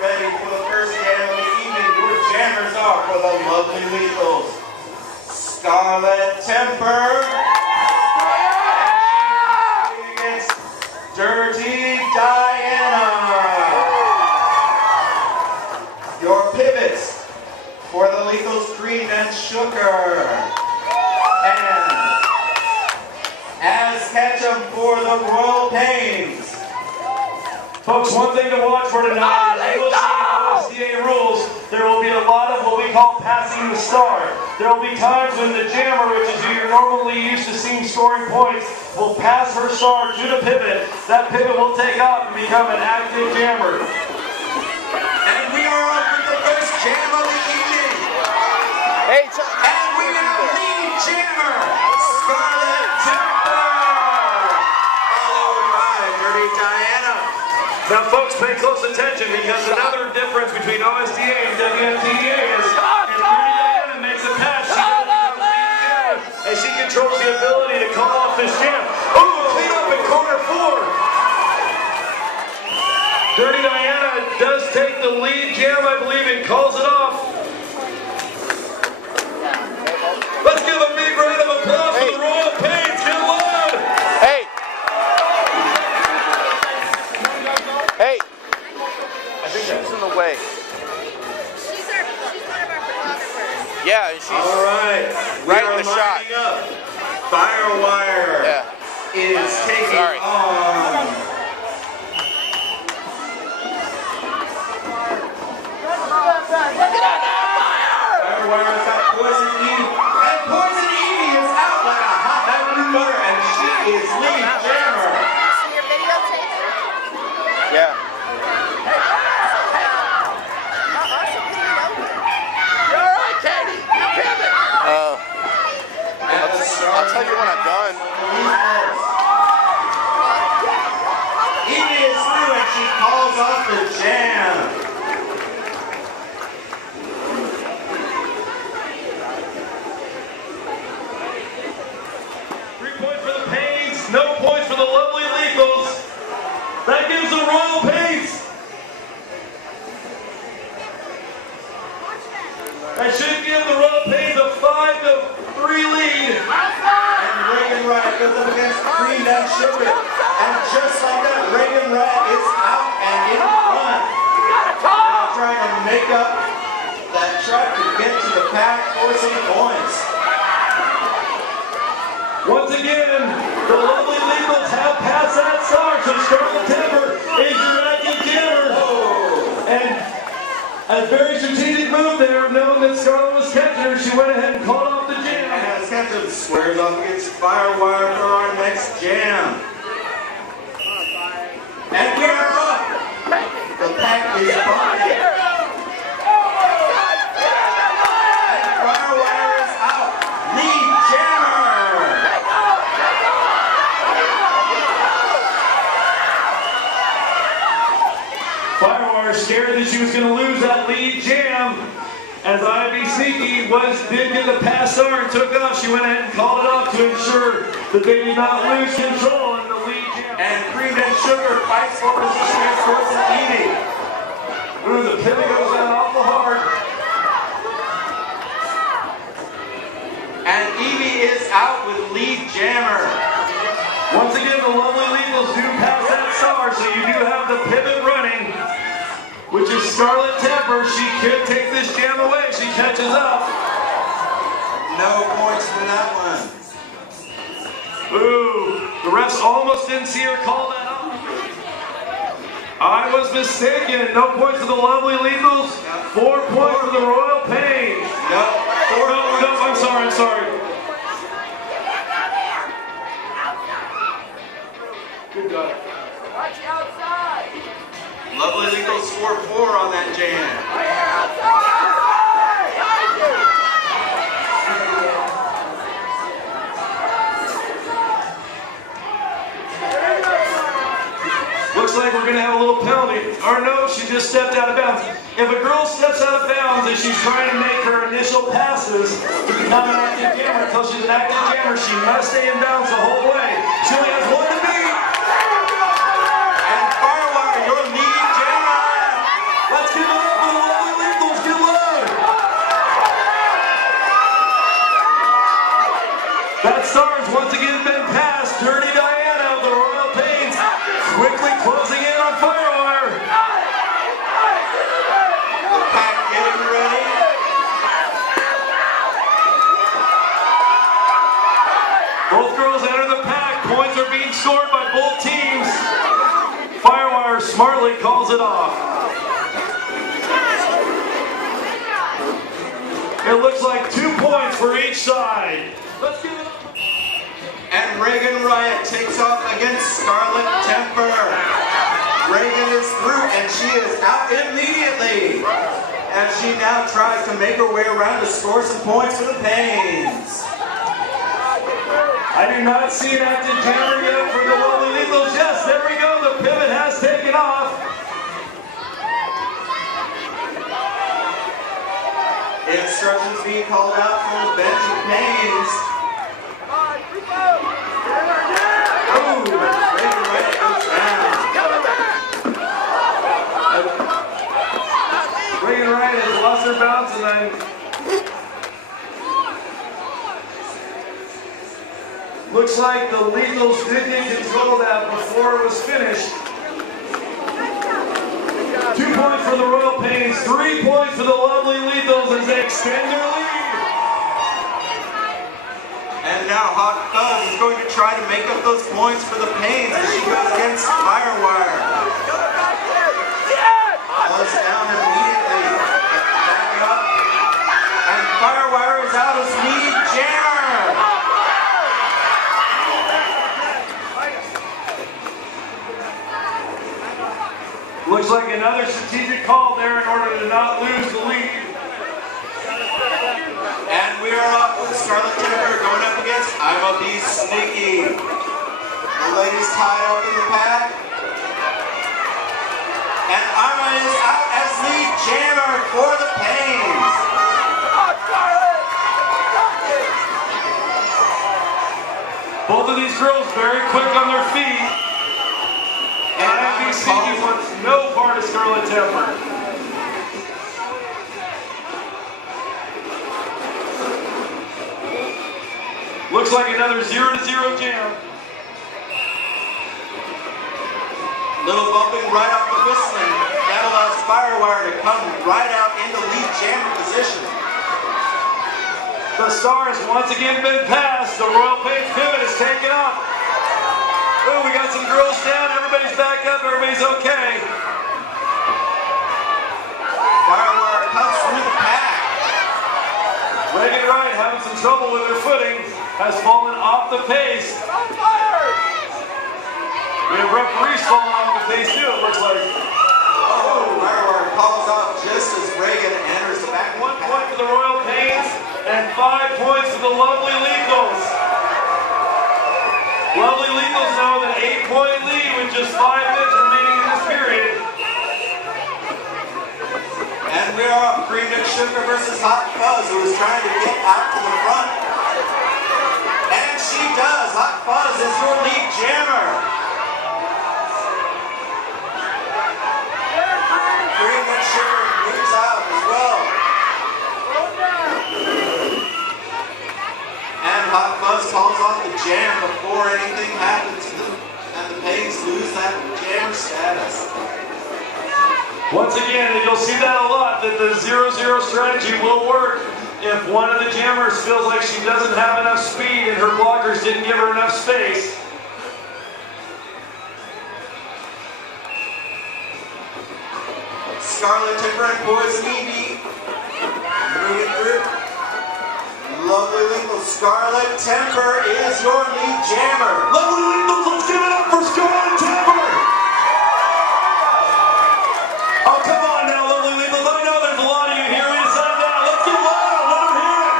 ready for the first jam of the evening. Your jammers are for the Lovely Lethals. Scarlet Temper against Dirty Diana. Your pivots for the Lethals, Creamed and Sugar. And as Ketchum for the Royal Pains. Folks, one thing to watch for tonight is you will see OSDA rules. There will be a lot of what we call passing the star. There will be times when the jammer, which is who you're normally used to seeing scoring points, will pass her star to the pivot. That pivot will take off and become an active jammer. And we are on with the first jam of the evening. And we have lead jammer, Scarlet Temper, followed by Dirty Diana. Now, folks, pay close attention because another difference between OSDA and WMTDA is if Dirty Diana makes a pass, she doesn't become lead jammer, and she controls the ability to call off this jam. Ooh, clean up in corner 4. Dirty Diana does take the lead jam, I believe, and calls it off. Let's give a big round of applause for the Royal Pains. Get loud! Hey! I think she's in the way. She's one of our photographers. Yeah, and she's Right in the shot. Up. Firewire is taking on. Firewire's got Poison Evie. And Poison Evie is out like a hot melted butter, and she is lead jammer. So your videotape? Yeah. You're all right, Katie. Pivot. I'll tell you when I'm done. Evie is through, and she calls off the jam. 3 points for the Pains, no points for the Lovely Lethals. That gives the Royal Pains. That should give the Royal Pains a 5-3 lead. And Reagan Wright goes up against Creamed and Sugar. And just like that, Reagan Wright is out and in front. Now trying to make up that track to get to the pack for some points. Once again, the Lovely Lethals have passed that star, so Scarlet Temper is your active jammer. And a very strategic move there, knowing that Scarlet was catching her, she went ahead and called off the jam. And as Ketchum squares off against Firewire for our next jam. And we are up. The pack is bumping. And Firewire is out. Lead jammer. Firewire scared that she was going to lose that lead jam. As Ivy Sneaky did get the pass star and took off, she went ahead and called it off to ensure that they did not lose control in the lead jam. And Creamed and Sugar fights for position against Poison Evie. Ooh, the pivot goes down awful hard. And Evie is out with lead jammer. Once again, the Lovely Lethals do pass that star, so you do have the pivot running, which is Scarlet Temper. She could take this jam away. She catches up. No points for that one. Ooh, the refs almost didn't see her call that off. I was mistaken. No points for the Lovely Lethals. 4 points for the Royal Pains. No, I'm sorry. Good job. Watch outside. Lovely Lethals score 4 on that jam. Looks like we're going to have a little penalty. Or no, she just stepped out of bounds. If a girl steps out of bounds and she's trying to make her initial passes to become an active jammer, until she's an active jammer, she must stay in bounds the whole way. She only has one to beat. And Firewire, your lead jammer. Let's Scarlet calls it off. It looks like 2 points for each side. Let's give it up. And Reagan Riot takes off against Scarlet Temper. Reagan is through and she is out immediately. As she now tries to make her way around to score some points for the Pains. I do not see an active jammer yet for the Lovely Lethals. Yes, there we go. The pivot has taken off. Instructions being called out from the bench of Pains. Oh, Reagan Riot goes down. Reagan Riot has lost her bounce and then looks like the Lethals did get control of that before it was finished. 2 points for the Royal Pains, 3 points for the Lovely Lethals as they extend their lead. And now Hot Fuzz is going to try to make up those points for the Pains as she goes against Firewire. Fuzz down immediately. Back up. And Firewire is out as lead jammer. Looks like another strategic call there in order to not lose the lead. And we are up with Scarlet Temper going up against I'm a Bee Sneaky. The ladies tied up in the pack. And Irma is out as lead jammer for the Pains. Both of these girls very quick on their feet. And IMBC wants no part of Scarlet Temper. Looks like another 0-0 jam. Little bumping right off the whistling. That allows Firewire to come right out into lead jammer position. The star has once again been passed. The Royal Pains pivot is taken up. Oh, we got some girls down. Everybody's back up. Everybody's okay. Firewire comes through the pack. Reagan Riot having some trouble with her footing. Has fallen off the pace. We have referees falling off the pace too, it looks like. Oh, Firewire calls off just as Reagan enters the back. 1 point for the Royal Pains and 5 points for the Lovely Lethals. Lovely Lethals now with an 8-point lead with just 5 minutes remaining in this period. And we are off Green Duck Sugar versus Hot Fuzz, who is trying to get out to the front. And she does. Hot Fuzz is your lead jammer. Green Duck Sugar moves out as well. And Hot Fuzz calls off the jam before anything happens, and the Pains lose that jammer status. Once again, and you'll see that a lot, that the 0-0 strategy will work if one of the jammers feels like she doesn't have enough speed and her blockers didn't give her enough space. Scarlet Temper and Poison Ivy moving through. Lovely Lethal. Scarlet Temper is your lead jammer. Lovely Lethals, let's give it up for Scarlet Temper! Oh, come on now, Lovely Lethals. I know there's a lot of you here inside now. Let's get loud, let them hear it!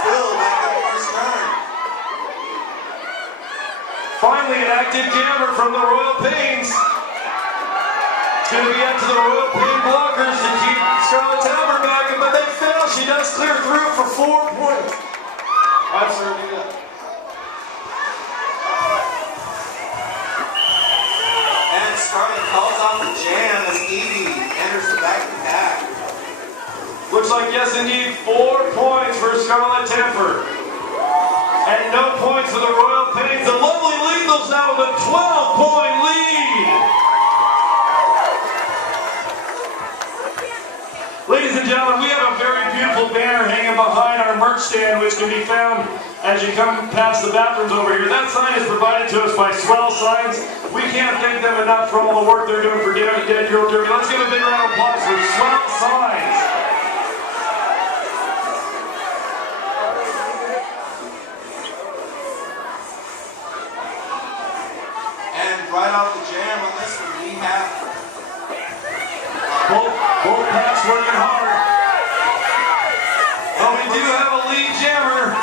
Still back in the first turn. Finally, an active jammer from the Royal Pains. It's going to be up to the Royal Pain blockers to keep Scarlet Temper back, but they fail. She does clear through for 4 points. I'm serving up. And Scarlet calls off the jam as Evie enters the back of the pack. Looks like, yes indeed, 4 points for Scarlet Temper. And no points for the Royal Pains. The Lovely Lethals now with a 12-point lead. Ladies and gentlemen, we have a very beautiful banner hanging behind our merch stand, which can be found as you come past the bathrooms over here. That sign is provided to us by Swell Signs. We can't thank them enough for all the work they're doing for Dead Girl Derby. Let's give a big round of applause for Swell Signs. And right off the jam on this one, we have Both packs working hard. But we do have a lead jammer.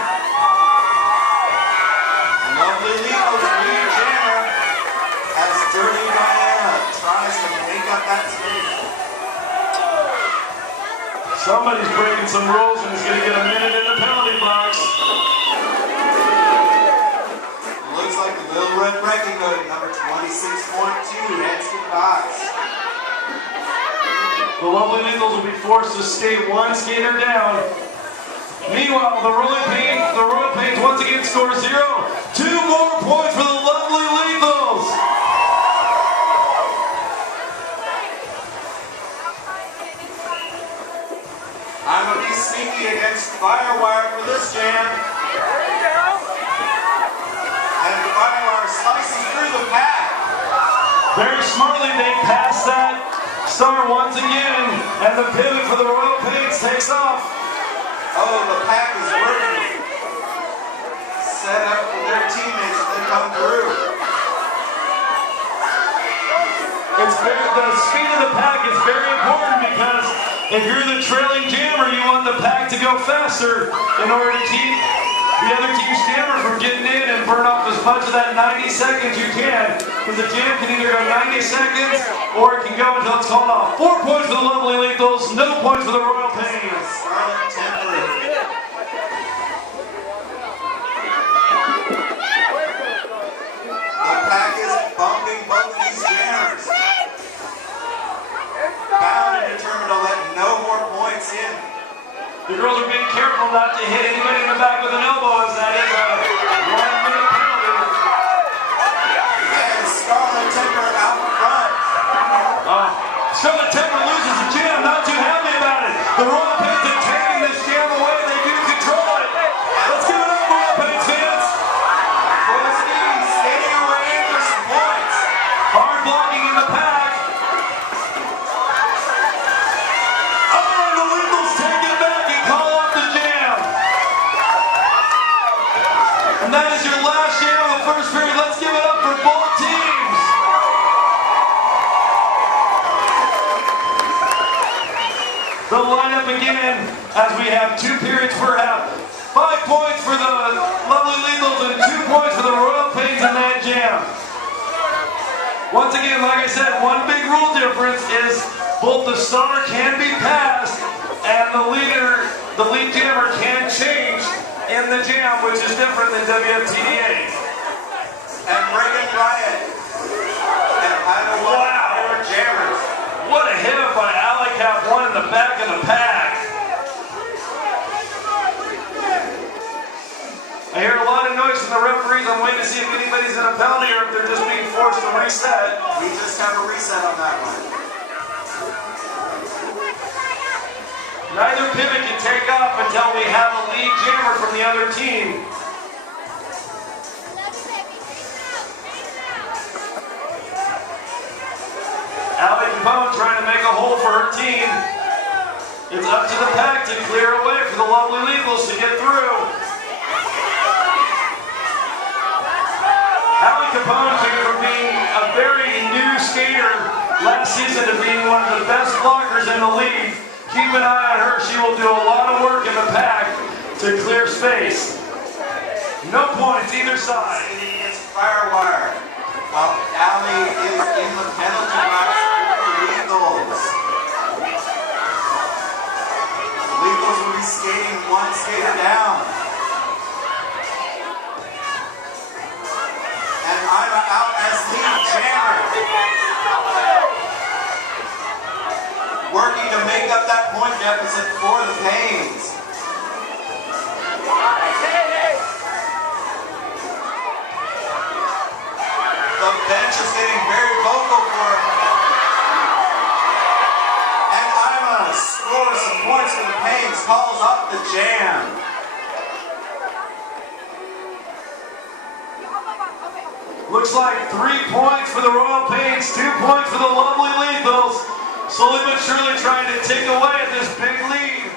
Lovely Legal's lead jammer as Dirty Diana tries to make up that space. Somebody's breaking some rules and is going to get a minute in the penalty box. Looks like the Little Red Wrecking Hood, number 26.2, heads to the box. The Lovely Lethals will be forced to skate one skater down. Meanwhile, the Royal Pains once again score 0. 2 more points for the Lovely Lethals. I'm going to be sneaky against Firewire for this jam. And Firewire slicing through the pack. Very smartly, they pass that star once again, and the pivot for the Royal Pains takes off. Oh, the pack is working. Set up for their teammates as they come through. The speed of the pack is very important because if you're the trailing jammer, you want the pack to go faster in order to keep the other team's jammer from getting in and burn off as much of that 90 seconds you can. Because the jam can either go 90 seconds or it can go until it's called off. 4 points for the Lovely Lethals, no points for the Royal Pains. Scarlet Temper. The pack is bumping both of these jammers. Bound and determined to let no more points in. The girls are being careful not to hit anybody in the back with an elbow, as that is a 1-minute penalty. And Scarlet Temper out front. Scarlet Temper loses the jam, not too happy about it. The Royal Pains are taking this jam away, they do control it. Let's give it up, Royal Pains fans. Full speed, skating away in for some points. Hard blocking in the pack. Oh, and the Lethals take it back and call off the jam. And that is your last jam of the first period. Let's give it up for both teams. The lineup again, as we have 2 periods per half. 5 points for the Lovely Lethals and 2 points for the Royal Pains in that jam. Once again, like I said, one big rule difference is both the star can be passed and the lead jammer can change in the jam, which is different than WFTDA. And Reagan Riot. And Iowa Wow. jammers. What a hit by Alicap, one in the back of the pack. I hear a lot of noise from the referees. I'm waiting to see if anybody's in a penalty or if they're just being forced to reset. We just have a reset on that one. Neither pivot can take off until we have a lead jammer from the other team. Allie Capone trying to make a hole for her team. It's up to the pack to clear away for the Lovely Lethals to get through. Allie Capone came from being a very new skater last season to being one of the best blockers in the league. Keep an eye on her. She will do a lot of work in the pack to clear space. No points either side. Skating against Firewire. While Allie is in the penalty box for the Lethals. The Lethals will be skating one skater down. And I'm out as lead jammer. Working to make up that point deficit for the Pains. The bench is getting very vocal for it. And Ima scores some points for the Pains, calls up the jam. 3 points for the Royal Pains, 2 points for the Lovely Lethals. Slowly but surely trying to take away at this big lead.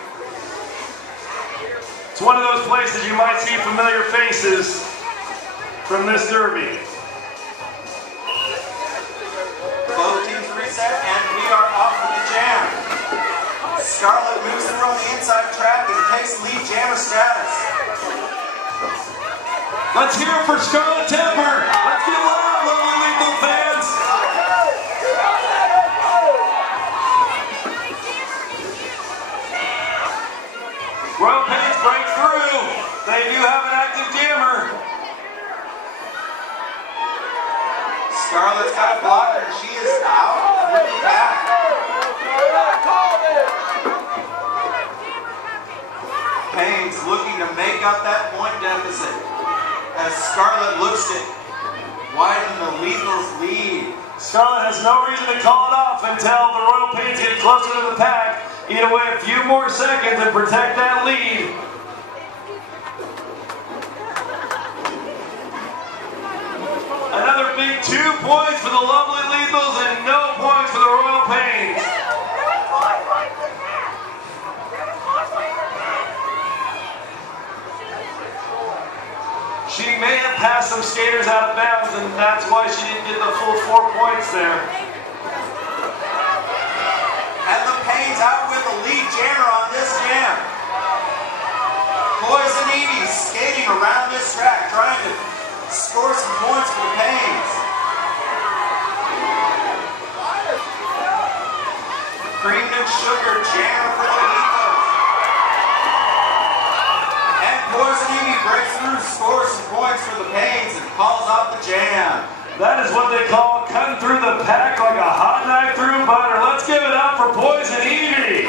It's one of those places you might see familiar faces from this derby. Both teams reset, and we are off to the jam. Scarlett moves through on the inside track and takes lead jammer status. Let's hear it for Scarlett Temper. Let's get loud, Lovely Lethal fans. Royal Pains break through. They do have an active jammer. Scarlett's got a blocker, and she is out with the back. Pains looking to make up that point deficit as Scarlett looks to widen the Lethals' lead. Scarlett has no reason to call it off until the Royal Pains get closer to the pack. Eat away a few more seconds and protect that lead. Another big 2 points for the Lovely Lethals and no points for the Royal Pains. She may have passed some skaters out of bounds, and that's why she didn't get the full 4 points there. And the Pains out with the lead jammer on this jam. Poison Evie skating around this track, trying to score some points for the Pains. Cream and sugar jammer for the Lethals. And Poison Evie breaks through, scores some points for the Pains, and calls off the jam. That is what they call cutting through the pack like a hot knife through butter. Let's give it up for Poison Evie.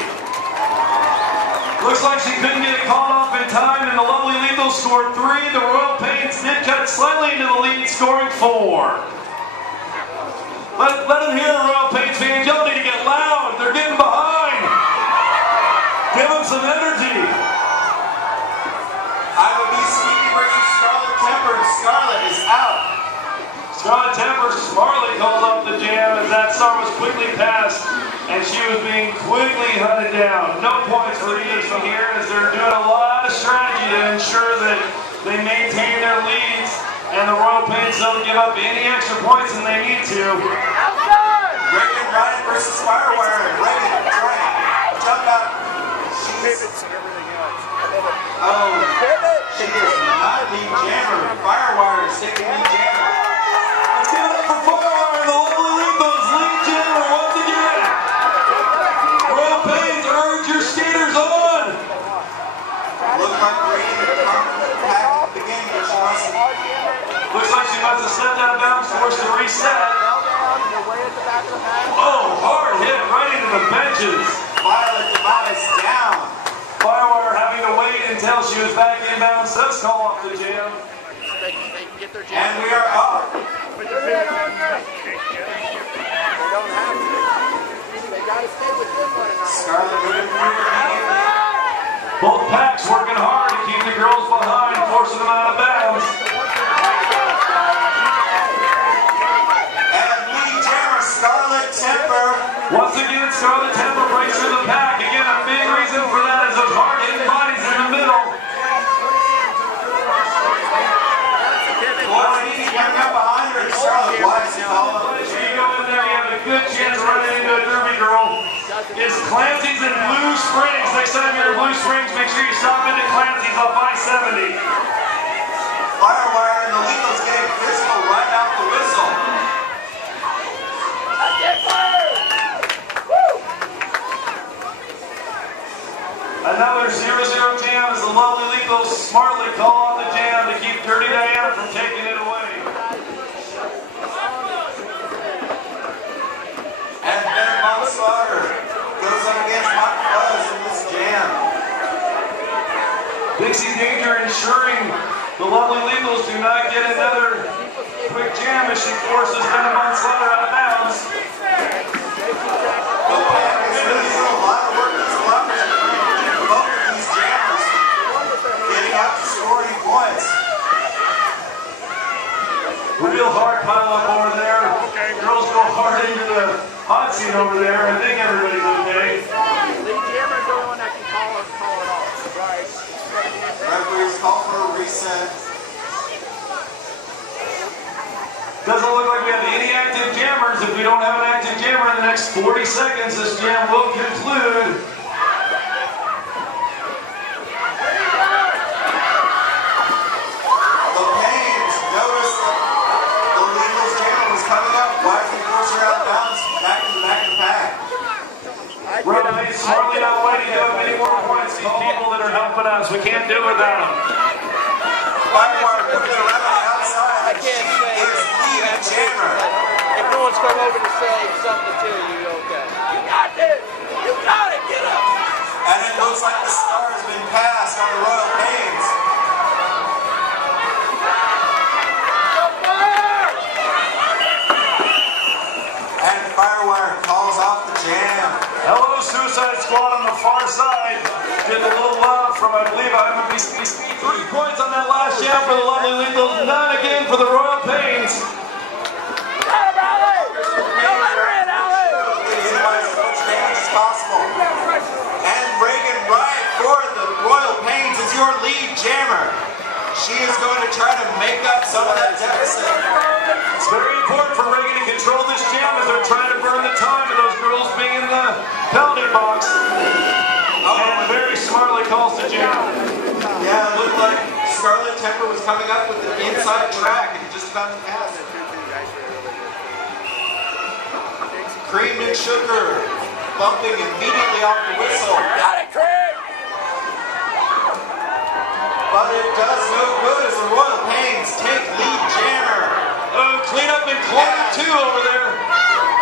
Looks like she couldn't get it called off in time, and the Lovely Lethals scored 3. The Royal Pains did cut slightly into the lead, scoring 4. Let them hear it, Royal Pains fans. Y'all need to get loud. They're getting behind. Give them some energy. Iowa B. Sneaky versus Scarlett Temper, and Scarlett is out. Scarlett Temper smartly calls off the jam as that star was quickly passed and she was being quickly hunted down. No points for EXP here as they're doing a lot of strategy to ensure that they maintain their leads and the Royal Pains don't give up any extra points than they need to. Reagan Ryan versus Firewire, and Reagan trying to jump out. Pivots and everything else. She is not lead jammer. Firewire is taking lead jammer. Let's give it up for Firewire, the Lovely Lethals lead jammer once again. Royal Pains, urge your skaters on. Looked like Reagan had come from the pack at the beginning, but she wants to. Looks like she must have stepped out of bounds, forced to reset. Oh, hard hit right into the benches. Violet Demise down. Firewire having to wait until she was back in bounds. Let's call off the jam. And we are up. They don't have to. They gotta stay within one another. Scarlett moving through immediately. Both packs working hard to keep the girls behind, forcing them out of bounds. And lead jammer Scarlett Temper. Once again, Scarlett Temper breaks through the pack. Again, a big reason for that is those hard-hitting bodies in the middle. Poison Evie coming up behind her, and Scarlett Wise is all up. If you go in there, you have a good chance of running into a derby girl. It's Clancy's in Blue Springs. Next time you're in Blue Springs, make sure you stop into Clancy's on I-70. Firewire and the Lethals getting physical right out the whistle. Another 0-0 jam as the Lovely Lethals smartly call off the jam to keep Dirty Diana from taking it away. And Ben Monslaughter goes up against Hot Fuzz in this jam. Dixie Danger ensuring the Lovely Lethals do not get another quick jam as she forces Ben Monslaughter out of bounds. The pack is really doing a lot of work. These blockers are trying to keep both of these jammers getting out to scoring points. Real hard pile up over hot seat over there. I think everybody's okay. Lead jammer's the only one that can call it off. Right. Referees call for a reset. Doesn't look like we have any active jammers. If we don't have an active jammer in the next 40 seconds, this jam will conclude. The Pains noticed the Legals jammer was coming up. Why is he forcing her out of bounds? Back to the back of the pack. Rob Knight smartly not waiting to have any more points. These people that are helping us, we can't do without them. Firewire coming around the outside. I can't say It's the jammer. if no one's come over to say something to you, okay. You got this! You got it! Get up! And it looks like the star has been passed on the Royal Pains. And Firewire calls off the jam. Hello, Suicide Squad on the far side. Getting a little love from, I believe, I'm going to be 3 points on that last jam for the Lovely Lethals. None again for the Royal Pains. Got him, Allie! Don't let her in, Allie! Minimize as much damage as possible. And Reagan Wright for the Royal Pains is your lead jammer. She is going to try to make up some of that deficit. It's very important for Reagan to control this jam as they're trying to burn the time of those girls being in the penalty box. And very smartly calls the jam. Yeah, it looked like Scarlet Temper was coming up with an inside track and just about to pass it. Cream and Sugar bumping immediately off the whistle. Got it, Craig! But it does no good as the Royal Pains take lead jammer. Oh, clean up in corner 2 over there.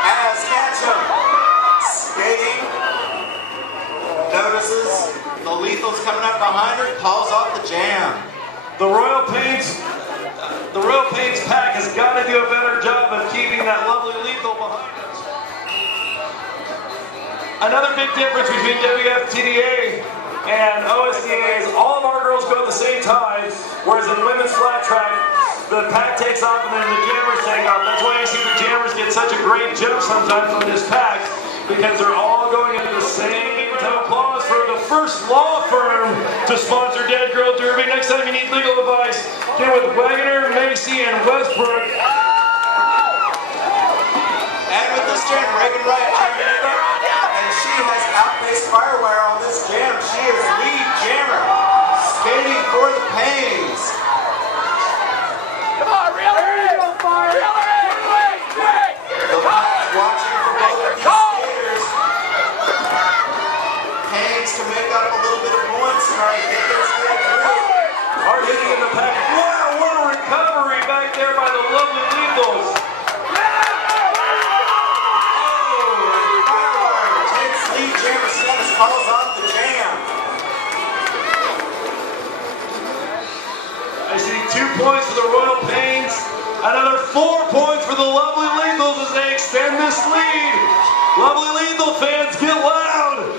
As Ketchum skating, notices the Lethals coming up behind her, calls off the jam. The Royal Pains pack has got to do a better job of keeping that Lovely Lethal behind us. Another big difference between WFTDA and OSDA is all of our girls go at the same time, whereas in women's flat track, the pack takes off and then the jammers take off. That's why you see the jammers get such a great jump sometimes on this pack, because they're all going at the same time. Applause for the first law firm to sponsor Dead Girl Derby. Next time you need legal advice, get with Wagoner, Macy, and Westbrook. And with this jam, Reagan Wright trying to make up, and she has outpaced Firewire on this jam. She is lead jammer, skating for the Pains. Come on, reel her in! Reel her in! Quick! Quick! The pack's watching for both of these skaters. Pains to make up a little bit of points trying to get their skate through. Hard hitting in the pack. Wow, what a recovery back there by the Lovely Lethals. Jammer status calls off the jam. I see 2 points for the Royal Pains. Another 4 points for the Lovely Lethals as they extend this lead. Lovely Lethal fans, get loud.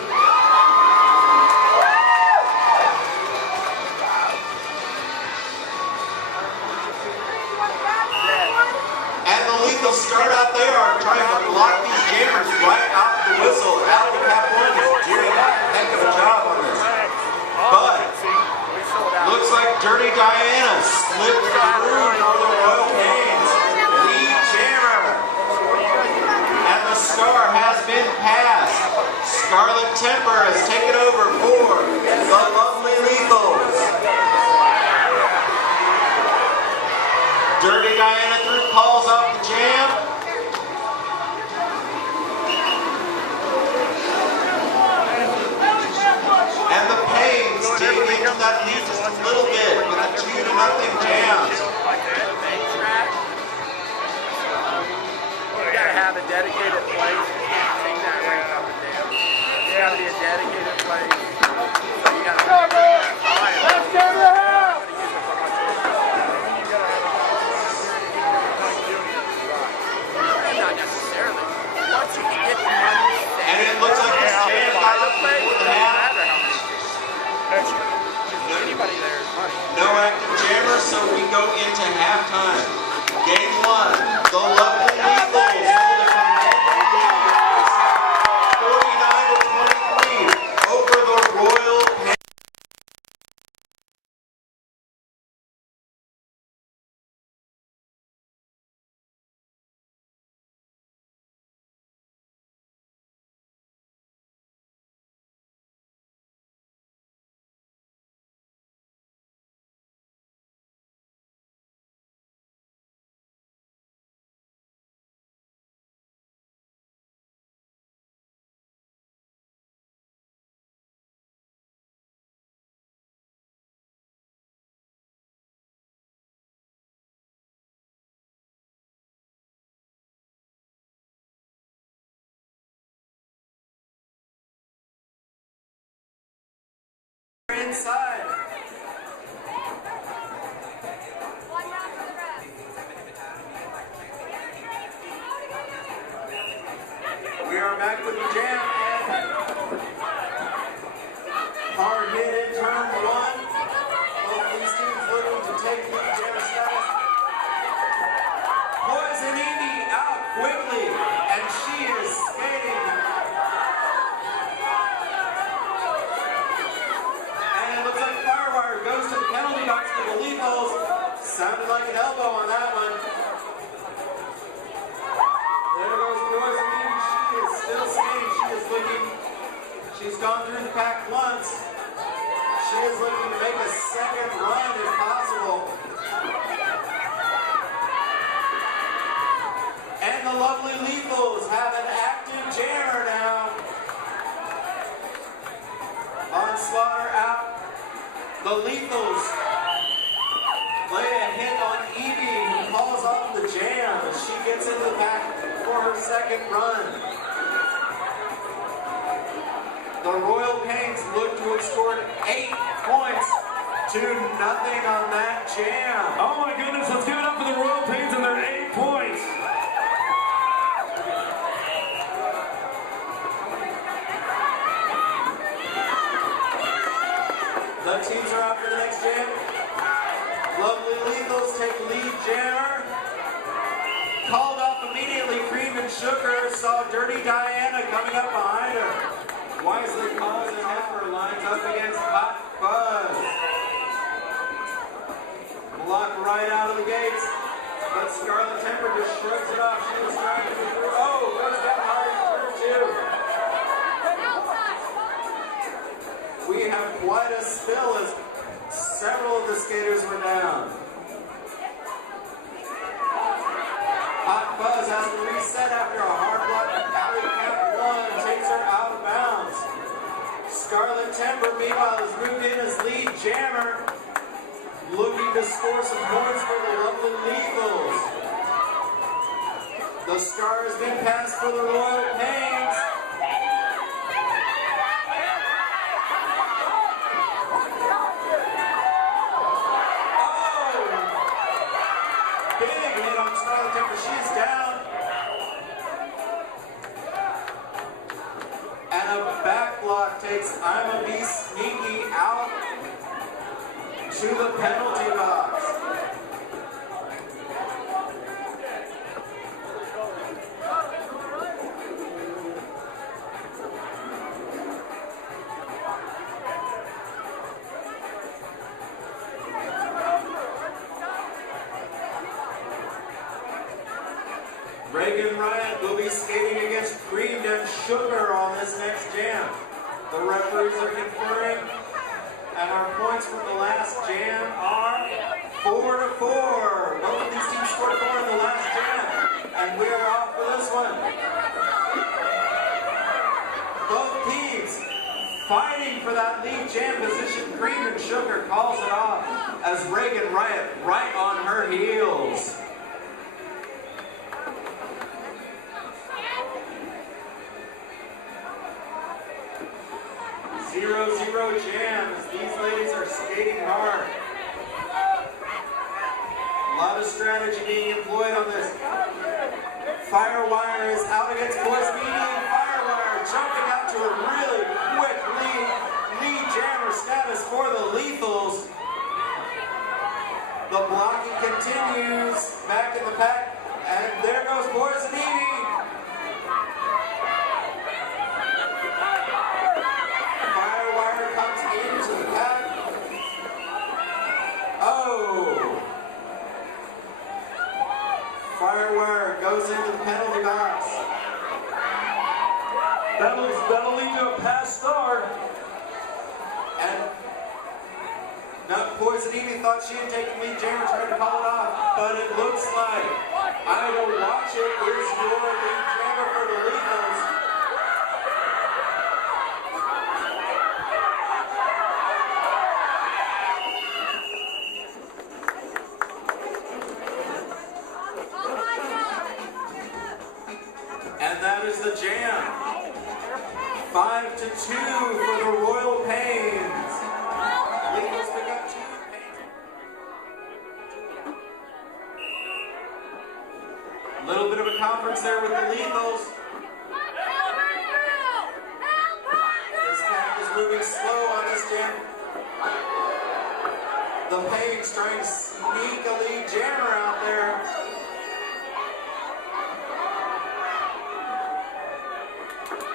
And the Lethals start out there trying to block these jammers right out the whistle. Allie Capone is doing a heck of a job on this. But looks like Dirty Diana slipped through for the Royal Pains. Lead jammer. And the star has been passed. Scarlet Temper has taken over for the Lovely Lethals. Dirty Diana through calls off the jam. And the Pains dig into that lead just a little bit with a 2-0 jam. You gotta have a dedicated place. You can't take that rank up and down. It's gotta be a dedicated place. So you gotta let's go to hell! Not necessarily. Once you can get the money, And it looks like this jam got up to 4.5. Anybody there is money. No active jammer, so we go into halftime. Game 1, the Lovely Lethals hold a commanding lead inside. We are back with the jam. Hard hit in turn one. Both these teams looking to take the jam status. Poison Ivy out quickly, and she is skating. And it looks like Firewire goes to the penalty box for the Lethals. Sounded like an elbow on that one. There goes Poison Ivy. She is still skating. She is looking. She's gone through the pack once. She is looking to make a second run if possible. And the lovely Lethals have an active jammer now. Onslaughter out. The Lethals lay a hit on Evie, who calls off the jam as she gets into the back for her second run. The Royal Pains look to have scored 8 points to nothing on that jam. Oh my goodness, let's give it up for the Royal Pains and their 8 points. The teams are out for the next jam. Lovely Lethals take lead jammer. Called off immediately, creamed and shook her. Saw Dirty Diana coming up behind her. Wisely calls and Heifer lines up against Hot Buzz. Block right out of the gates. But Scarlet Temper just shrugs it off. She was trying to get through. Oh, goes down hard in turn two. We have quite a spill as several of the skaters were down. Hot Buzz has to reset after a hard block. Alley count one takes her out of bounds. Scarlet Temper, meanwhile, has moved in as lead jammer, looking to score some points for the lovely Lethals. The star has been passed for the Royal Pains. She's down. And a back block takes I'ma Be Sneaky out to the penalty box. Reagan Riot will be skating against Creamed and Sugar on this next jam. The referees are conferring, and our points from the last jam are 4-4. Both of these teams scored 4 in the last jam, and we are off for this one. Both teams fighting for that lead jam position. Creamed and Sugar calls it off as Reagan Riot right on her heels. 0-0 jam as these ladies are skating hard. A lot of strategy being employed on this. Firewire is out against Poison Ivy. Firewire jumping out to a really quick lead jammer status for the Lethals. The blocking continues back in the pack, and there goes Poison Ivy. Firewire goes into the penalty box. That'll lead to a pass star. And now Poison Ivy thought she had taken lead jammer, trying to call it off, but it looks like Ida Watch It is your lead jammer for the Lethals. And that is the jam. 5-2 for the Royal Pains. conference there with the Lethals. This pack is moving slow on this jam. The Pains trying to sneak a lead jammer out there.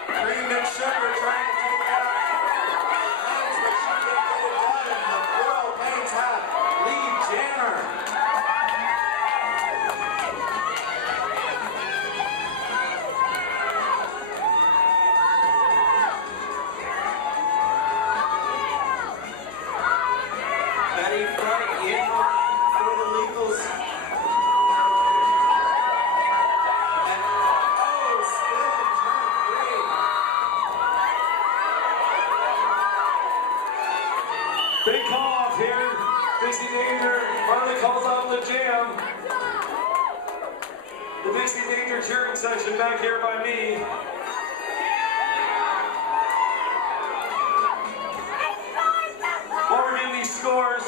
Cream and Sugar trying to take out Pains, but she can't get it done. And the Royal Pains have lead jammer. Betty Frank in for the Lethals. And still in turn 3. Big call off here. Dixie Danger finally calls off the jam. The Dixie Danger cheering section back here by me. While we're getting these scores,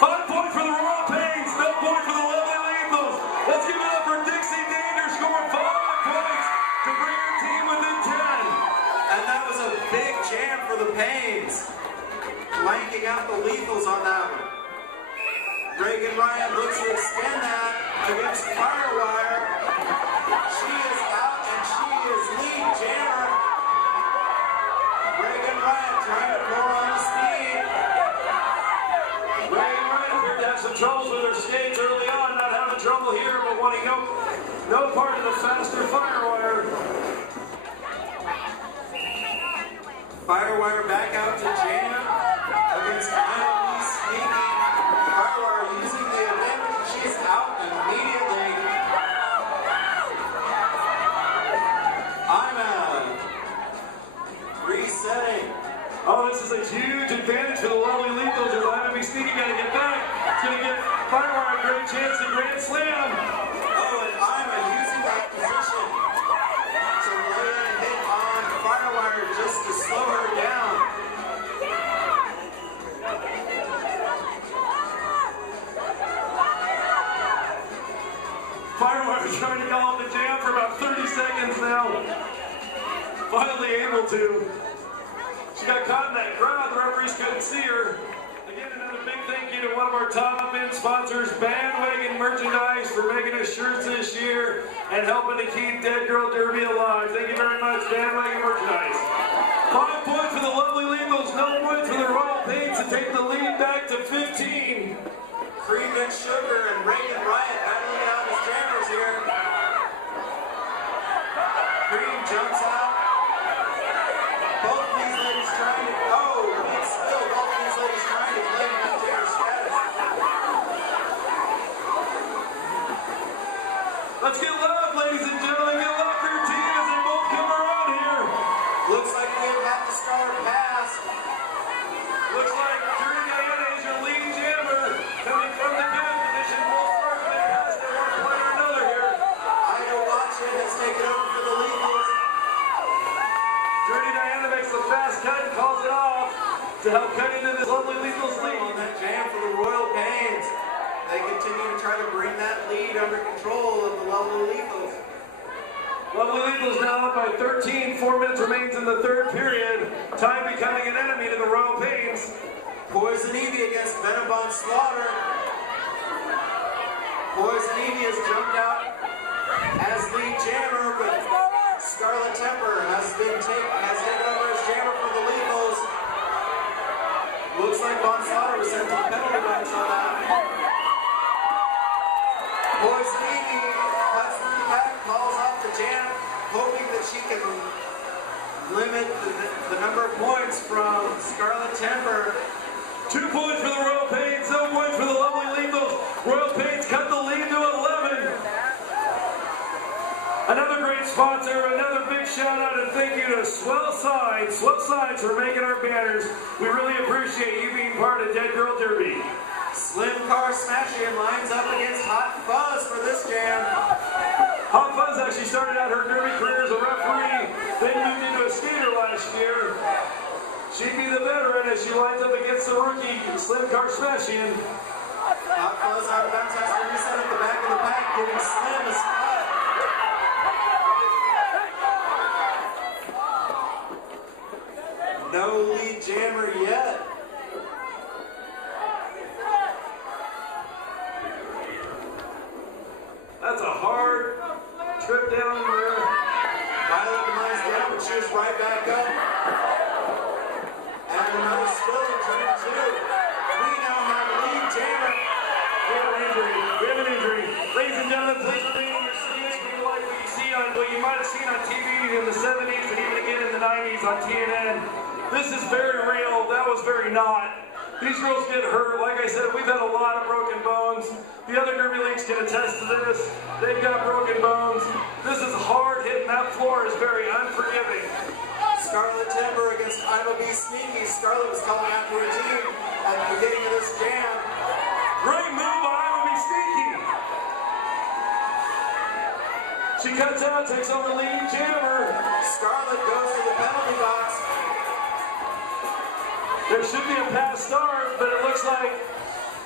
5 points for the Royal Pains, no point for the Lovely Lethals. Let's give it up for Dixie Danger scoring 5 points to bring her team within 10. And that was a big jam for the Pains. Blanking out the Lethals on that one. Reagan Ryan looks to extend that against Firewire. She is out and she is lead jammer. Reagan Ryan trying to pull on the speed. Reagan Ryan appeared to have some troubles with her skates early on, not having trouble here, but wanting no part of the faster Firewire. Firewire back out to jam against Ina Sneaky. Firewire using the advantage. She's out immediately. Ina resetting. Oh, this is a huge advantage for the Lovely Lethals. As Ina Sneaky got to get back. It's going to give Firewire a great chance to Grand Slam. Oh, and Ina using that position to lay a hit on Firewire just to slow her down. Firewire trying to call off the jam for about 30 seconds now. Finally able to. She got caught in that crowd. The referees couldn't see her. Again, another big thank you to one of our top end sponsors, Bandwagon Merchandise, for making us shirts this year and helping to keep Dead Girl Derby alive. Thank you very much, Bandwagon Merchandise. 5 points for the Lovely Lethals, no points for the Royal Pains to take the lead back to 15. Cream and Sugar and Reagan Riot battling it out as jammers here. Cream jumps out. Both these ladies trying to, it's still both these ladies trying to claim wheelchair status. Let's get loud, ladies and gentlemen. Get loud for your team as they both come around here. Looks like we have had the star pass. Looks like Dirty Diana is your lead jammer coming from the good position. We'll start with the pass at one point or another here. Ida Watson has taken over for the Lethals. Dirty Diana makes the fast cut and calls it off to help cut into this Lovely Lethals On lead. that jam for the Royal Pains. They continue to try to bring that lead under control of the Lovely Lethals. Lovely Lethals now up by 13. 4 minutes remains in the third period. Time becoming an enemy to the Royal Pains. Poison Ivy against Venabon Slaughter. Poison Ivy has jumped out as lead jammer, but Scarlet Temper has taken over as jammer for the Lethals. Looks like Von Slaughter was sent to the penalty box on that. Poison Ivy cuts through the back, calls off the jam, hoping that she can limit the number of points from Scarlet Temper. 2 points for the Royal Pains, no points for the Lovely Lethals. Royal Pains cut the lead to 11. Another great sponsor, another big shout out and thank you to Swell Sides for making our banners. We really appreciate you being part of Dead Girl Derby. Slim Car Smashian lines up against Hot Fuzz for this jam. Hot Fuzz actually started out her derby career as a referee, then moved into a skater last year. She'd be the veteran as she lines up against the rookie, Slim Car Smashian. Hot Fuzz out of bounds has to reset at the back of the pack, giving Slim a spot. No lead jammer yet. That's a hard trip down there. Violet Demise down, but she was right back up. And another spill in turn two. We now have lead jammer. We have an injury. We have an injury. Ladies and gentlemen, please remain on your seats. We like what you see on what you might have seen on TV in the 70s and even again in the 90s on TNN. This is very real. That was very not. These girls get hurt. Like I said, we've had a lot of broken bones. The other derby leagues can attest to this. They've got broken bones. This is hard hitting. That floor is very unforgiving. Scarlet Timber against Imo B. Sneaky. Scarlet was calling out to her team at the beginning of this jam. Great move by Imo B. Sneaky. She cuts out, takes over lead jammer. Scarlet goes to the penalty box. There should be a pass start, but it looks like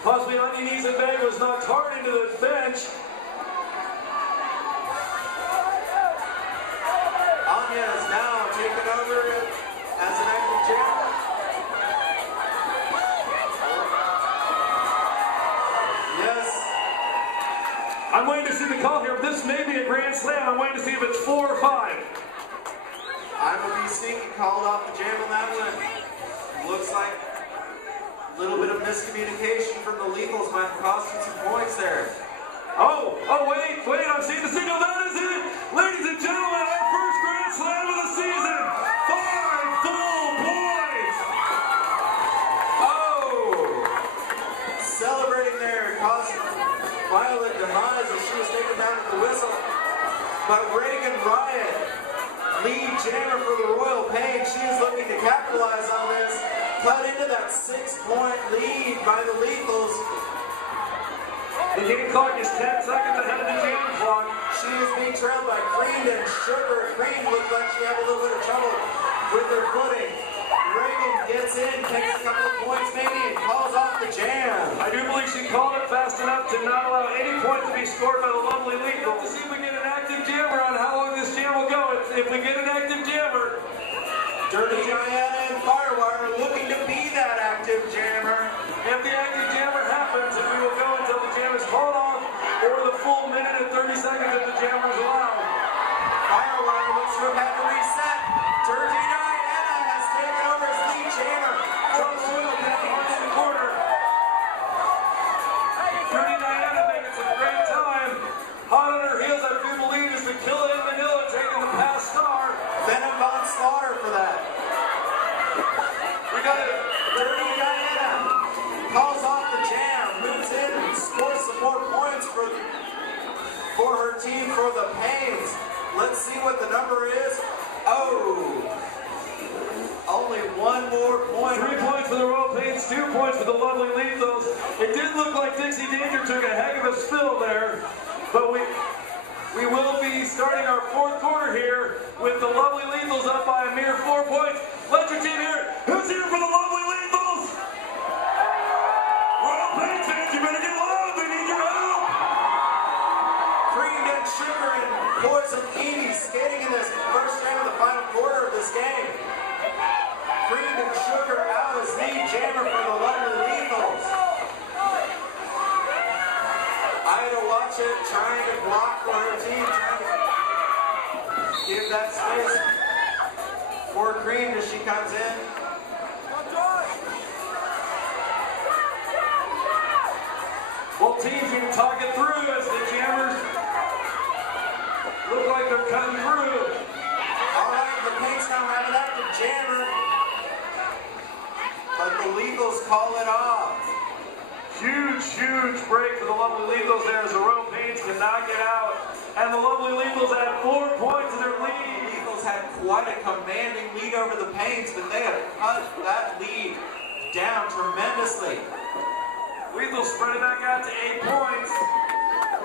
possibly Anya Niesenberg was knocked hard into the bench. Anya is now taken over as an active jammer. Yes. I'm waiting to see the call here. This may be a grand slam. I'm waiting to see if it's 4 or 5. Imo B. Sneaky called off the jam on that one. Looks like a little bit of miscommunication from the Legals might cost him some points there. Oh, wait, I'm seeing the signal. That is it. Ladies and gentlemen, our first grand slam of the season. 5 full points. Oh! Celebrating there caused Violet Demise as she was taken down at the whistle. But Reagan Riot, lead jammer for the Royal Pain, she is looking to capitalize on this. Cut into that 6-point lead by the Lethals. The game clock is 10 seconds ahead of the jam clock. She is being trailed by Cream and Sugar. Cream looked like she had a little bit of trouble with her footing. Reagan gets in, takes a couple of points maybe, and calls off the jam. I do believe she called it fast enough to not allow any points to be scored by the lovely Lethal. To see if we get an active jammer on how long this jam will go. If we get an active jammer, Dirty Diana and Firewire are looking to be that active jammer. if the active jammer happens, and we will go until the jam is called off, or the full minute and 30 seconds if the jammer is allowed. Firewire looks to have had to reset. Dirty Diana has taken over as lead jammer. From the Royal Pain in the corner. Dirty Diana making some great time. Hot on her heels, I do believe, is the Kill in Manila taking the pass star. Venom Von Slaughter for that. We got it. Dirty Diana calls off the jam, moves in, and scores some more points for her team for the Pains. Let's see what the number is. Oh, only one more point. 3 points for the Royal Pains, 2 points for the lovely Lethals. It did look like Dixie Danger took a heck of a spill there, but we will be starting our 4th quarter here with the lovely Lethals up by a mere 4 points. Let your team hear it. Who's here for the lovely Lethals? Royal Pains fans, you better get loud. They need your help. Cream and Sugar and Poison Edie skating in this first game of the final quarter of this game. Cream and Sugar out as lead jammer for the lovely Lethals. Ida watch it, trying to block for her team, trying to give that space for Cream as she comes in. Both teams can talk it through as the jammers look like they're cutting through. All right, the Paints now have an active jammer, but the Legals call it off. Huge break for the lovely Lethals there as the Royal Pains cannot get out. And the lovely Lethals had 4 points in their The lead. Eagles had quite a commanding lead over the Paints, but they have cut that lead down tremendously. Lethals spread it back out to 8 points.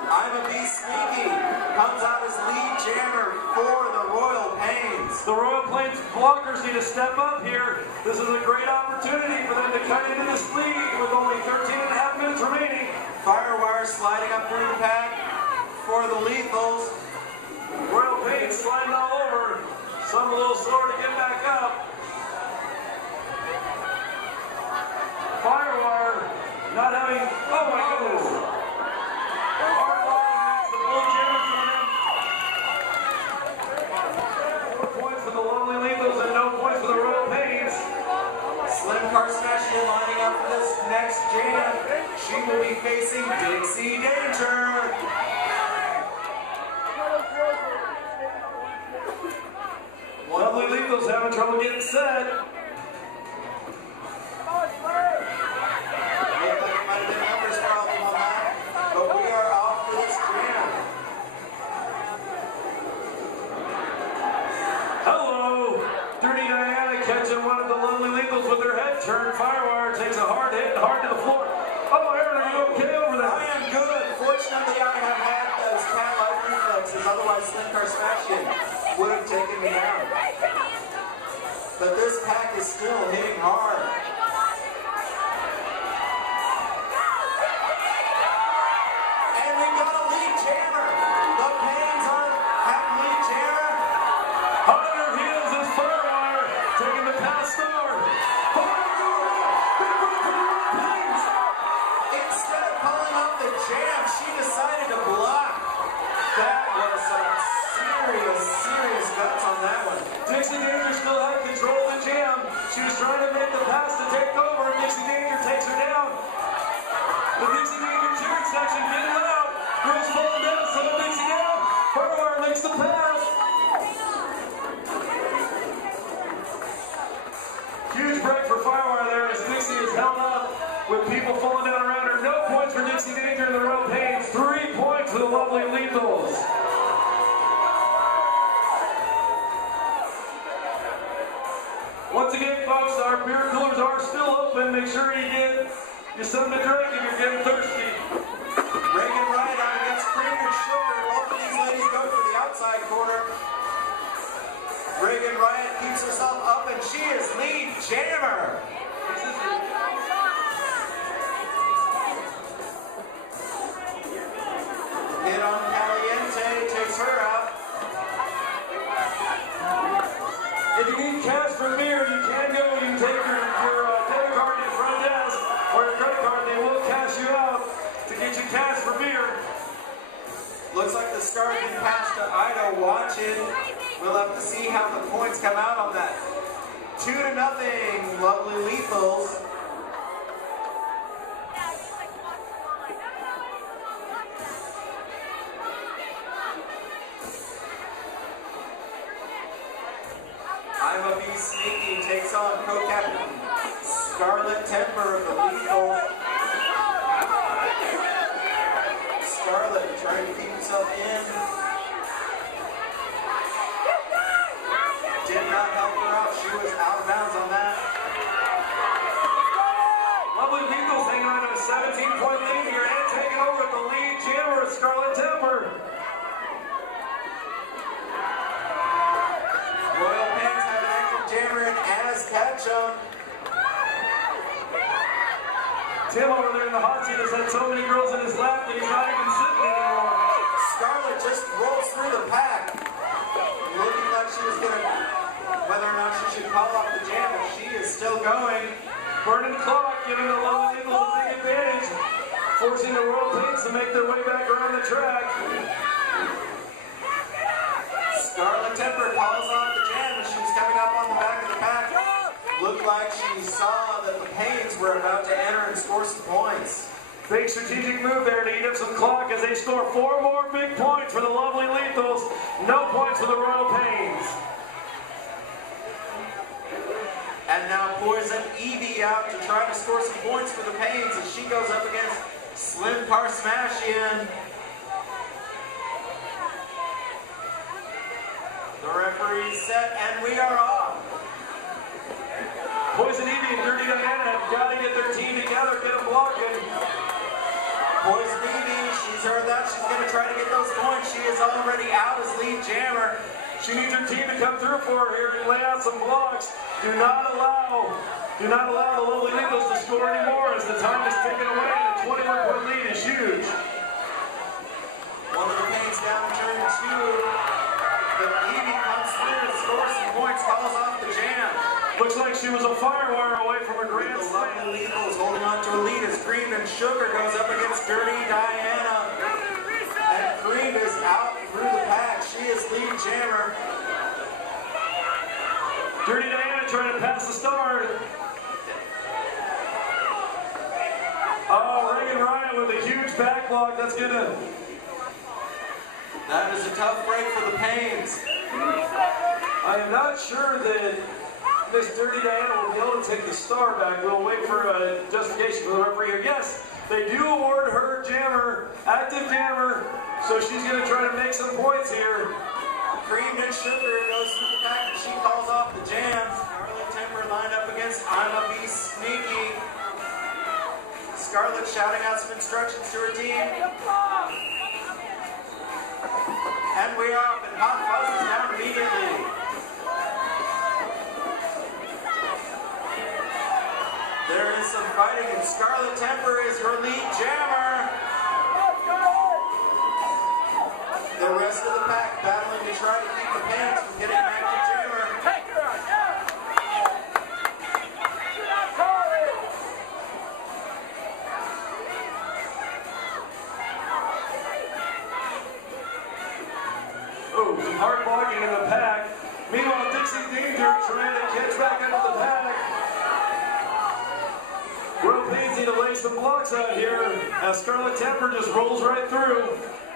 Imo B. Sneaky comes out as lead jammer for the Royal Pains. The Royal Pains blockers need to step up here. This is a great opportunity for them to cut into this lead with only 13.5 minutes remaining. Firewire sliding up through the pack for the Lethals. Royal Pains sliding all over. Some a little slower to get back up. the Lovely Lethals and no points for the Royal Pains. Slim Karsmashia lining up for this next jam. She will be facing Dixie Danger. Lovely Lethals having trouble getting set. Looked like it might have been a numbers problem on that, but we are off for this jam. Hello! Dirty Diana catching one of the Lovely Lethals with her head turned. Firewire takes a hard hit, hard to the floor. Oh, Aaron, are you okay over there? I am good. Fortunately, I have had those cat-like reflexes. Otherwise, Slim Karsmashia would have taken me down. But this pack is still hitting hard. And we got a lead jammer. The Pains have lead jammer. On her heels is Firewire taking the pass star. Instead of pulling up the jam, she decided to block. That was some serious guts on that one. Dixie Danger still had control of the jam. She was trying to make the pass to take over, and Dixie Danger takes her down. The Dixie Danger cheering section getting loud. Girls falling down, settle Dixie down. Firewire makes the pass. Huge break for Firewire there as Dixie is held up with people falling down around her. No points for Dixie Danger and the Royal Pains. 3 points for the Lovely Lethals. Once again, folks, our beer coolers are still open. Make sure you get you something to drink if you're getting thirsty. Reagan Wright out against Cream and Sugar. Both of these ladies go for the outside corner. Reagan Wright keeps herself up and she is lead jammer. Hit on Caliente, takes her out. If you need cash for beer, you can go. You can take your debit card to the front desk or your credit card. They will cash you out to get you cash for beer. Looks like the start has been passed to Ida Watchin. We'll have to see how the points come out on that. 2-0, Lovely Lethals. I'ma Be Sneaky takes on co-captain Scarlet Temper of the Lethals. Scarlet trying to keep himself in. Did not help her out. She was out of bounds on that. Lovely Lethals hanging on to a 17-point lead here and taking over at the lead jammer of Scarlet Temper. Royal Pains have an active jammer in Anna's Ketchum. Tim over there in the hot seat has had so many girls in his lap that he's not even sitting anymore. Scarlet just rolls through the pack. Looking like she was going to, whether or not she should call off the jam, but she is still going. Burning the clock, giving the Lovely Lethals a big advantage, forcing the Royal Pains to make their way back around the track. Scarlet Temper calls off the jam as she was coming up on the back of the pack. Looked like she saw that the Pains were about to enter and score some points. Big strategic move there to eat up some clock as they score 4 more big points for the Lovely Lethals. No points for the Royal Pains. And now Poison Evie out to try to score some points for the Pains as she goes up against Slim Karsmashia. The referee's set and we are off. Poison Evie and Dirty Diana have got to get their team together, get them blocking. Poison Evie, she's heard that. She's going to try to get those points. She is already out as lead jammer. She needs her team to come through for her here and lay out some blocks. Do not allow the Lovely Lethals to score anymore as the time is ticking away and the 21-point lead is huge. One of the Pains down in turn 2. But Evie comes through and scores some points, calls off the jam. Looks like she was a firewire away from a grand The slam. Lovely Lethals holding on to a lead as Cream and Sugar goes up against Dirty Diana. And Cream is out through the pack. She is lead jammer. Dirty Diana trying to pass the Star. Oh, Reagan Ryan with a huge back block. That's gonna. That is a tough break for the Pains. I am not sure that Miss Dirty Diana will be able to take the Star back. We'll wait for a justification for the referee here. Yes, they do award her jammer, active jammer, so she's going to try to make some points here. Cream and Sugar goes through the pack and she calls off the jam. Scarlet Temper lined up against I'ma Be Sneaky. Scarlet shouting out some instructions to her team. And we are up, and Hot Fuzz is down immediately. There is some fighting, and Scarlet Temper is her lead jammer. The rest of the pack battling to try to keep the Pants from getting back to jammer. Oh, some hard blocking in the pack. Meanwhile, Dixie Danger trying to catch back into the pack. Royal Pains need to lay some blocks out here as Scarlet Temper just rolls right through.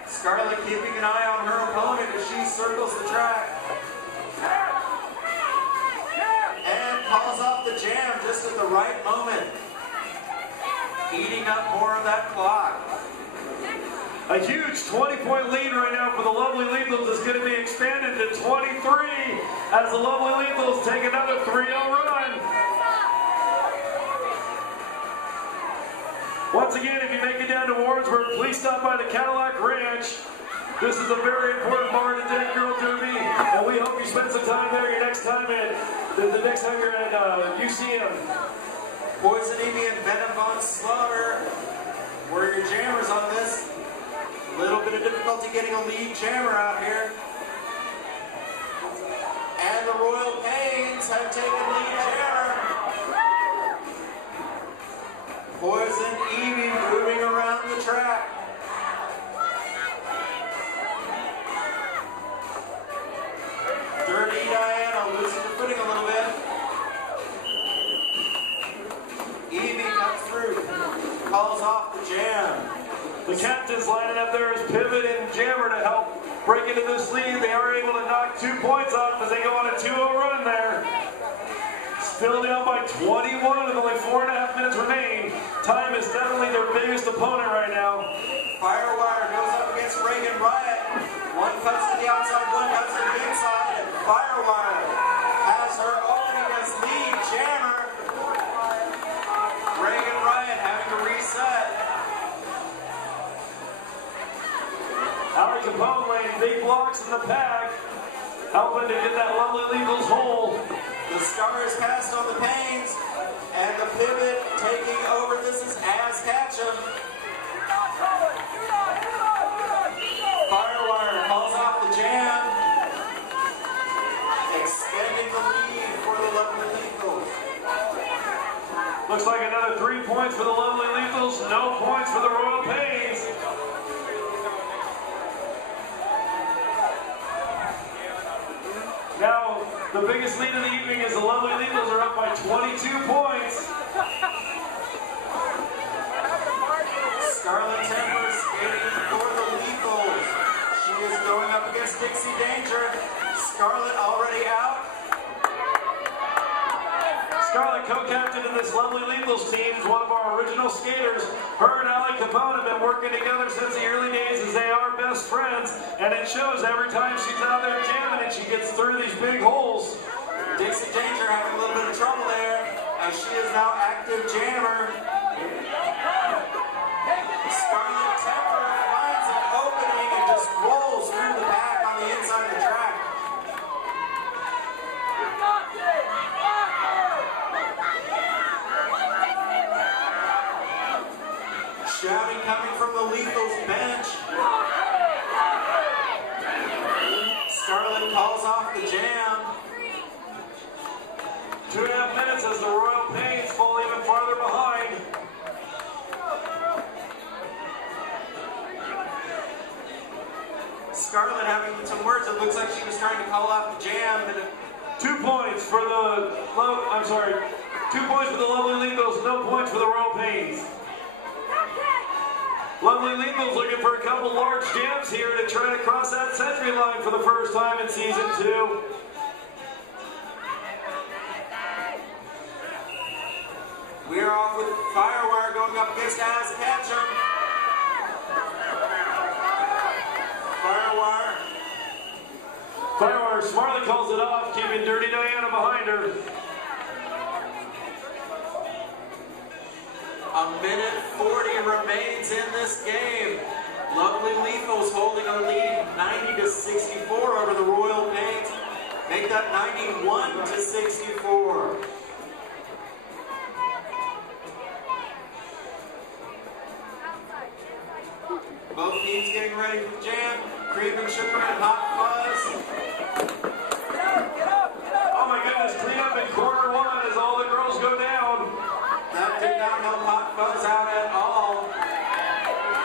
Scarlet keeping an eye on her opponent as she circles the track. And calls off the jam just at the right moment. Eating up more of that clock. A huge 20-point lead right now for the Lovely Lethals is going to be expanded to 23 as the Lovely Lethals take another 3-0 run. Once again, if you make it down to Wardsburg, please stop by the Cadillac Ranch. This is a very important bar to Dead Girl Derby, and we hope you spend some time there your next time the next time you're at UCM. Poison Ivy and Venom Von Slaughter were your jammers on this. A little bit of difficulty getting a lead jammer out here. And the Royal Pains have taken lead jammer. Poison Ivy moving around the track. Dirty Diana losing her footing a little bit. Evie comes through, calls off the jam. The captain's lining up there as Pivot and Jammer to help break into this lead. They are able to knock 2 points off as they go on a 2-0 run there. Still down by 21 with only 4.5 minutes remaining. Time is definitely their biggest opponent right now. Firewire goes up against Reagan Riot. One cuts to the outside, one cuts to the inside, and Firewire has her opening as lead jammer. Reagan Riot having to reset. Al Capone laying big blocks in the pack, helping to get that Lovely Lethals hole. The Star is cast on the Pains, and the Pivot taking over. This is Az Ketchum. Firewire calls off the jam, extending the lead for the Lovely Lethals. Looks like another 3 points for the Lovely Lethals, no points for the Royal Pains. Now, the biggest lead of the evening is the Lovely Lethals are up by 22 points. Scarlet Temper skating for the Lethals. She is going up against Dixie Danger. Scarlet already out. Scarlet, co-captain of this Lovely Lethals team, is one of our original skaters. Her and Ali Capone have been working together since the early days as they are best friends, and it shows every time she's out there jamming and she gets through these big holes. Dixie Danger having a little bit of trouble there as she is now active jammer. Scarlet Temper finds an opening and just rolls through the back on the inside of the track. Shouting coming from the Lethals bench. Scarlet calls off the jam. 2.5 minutes as the Royal Pains fall even farther behind. Scarlet having some words. It looks like she was trying to call off the jam. 2 points for the, I'm sorry, 2 points for the Lovely Lethals, no points for the Royal Pains. Lovely Lethals looking for a couple large jams here to try to cross that century line for the first time in season 2. We are off with Firewire going up against Az Ketchum. Firewire smartly calls it off, keeping Dirty Diana behind her. A minute 40 remains in this game. Lovely Lethals holding a lead 90-64 over the Royal Pains. Make that 91-64. Both teams getting ready for the jam. Cream and Sugar and Hot Fuzz. Oh my goodness, clean up in quarter 1 as all the girls go down. That did not help Hot Fuzz out at all.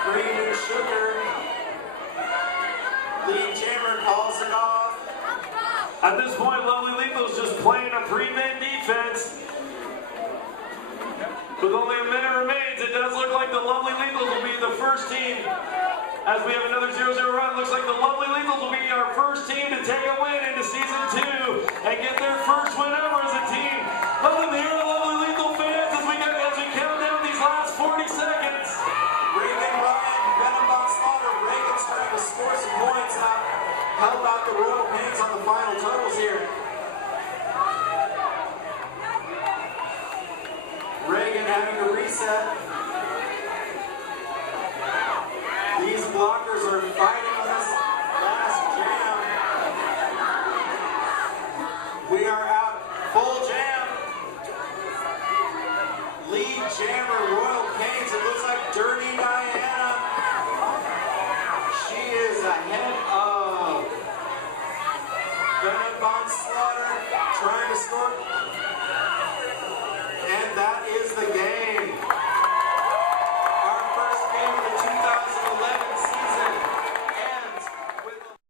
Cream and Sugar. Lead jammer calls it off. At this point, Lovely Lethal's just playing a three-man defense. With only a minute remains, it does look like the Lovely Lethals will be the first team. As we have another 0-0 run, looks like the Lovely Lethals will be our first team to take a win into season 2 and get their first win ever as a team. Let them hear the Lovely Lethal fans as we count down these last 40 seconds. Reagan Ryan, Venom Box Slaughter. Reagan's trying to score some points now. Help out the Royal Pains on the final totals here. Reagan having to reset. These blockers are fighting on this last jam. We are out full jam. Lead jammer Royal Pains. It looks like Dirty Diana. She is ahead of Venom Bomb Slaughter trying to score. And that is the game.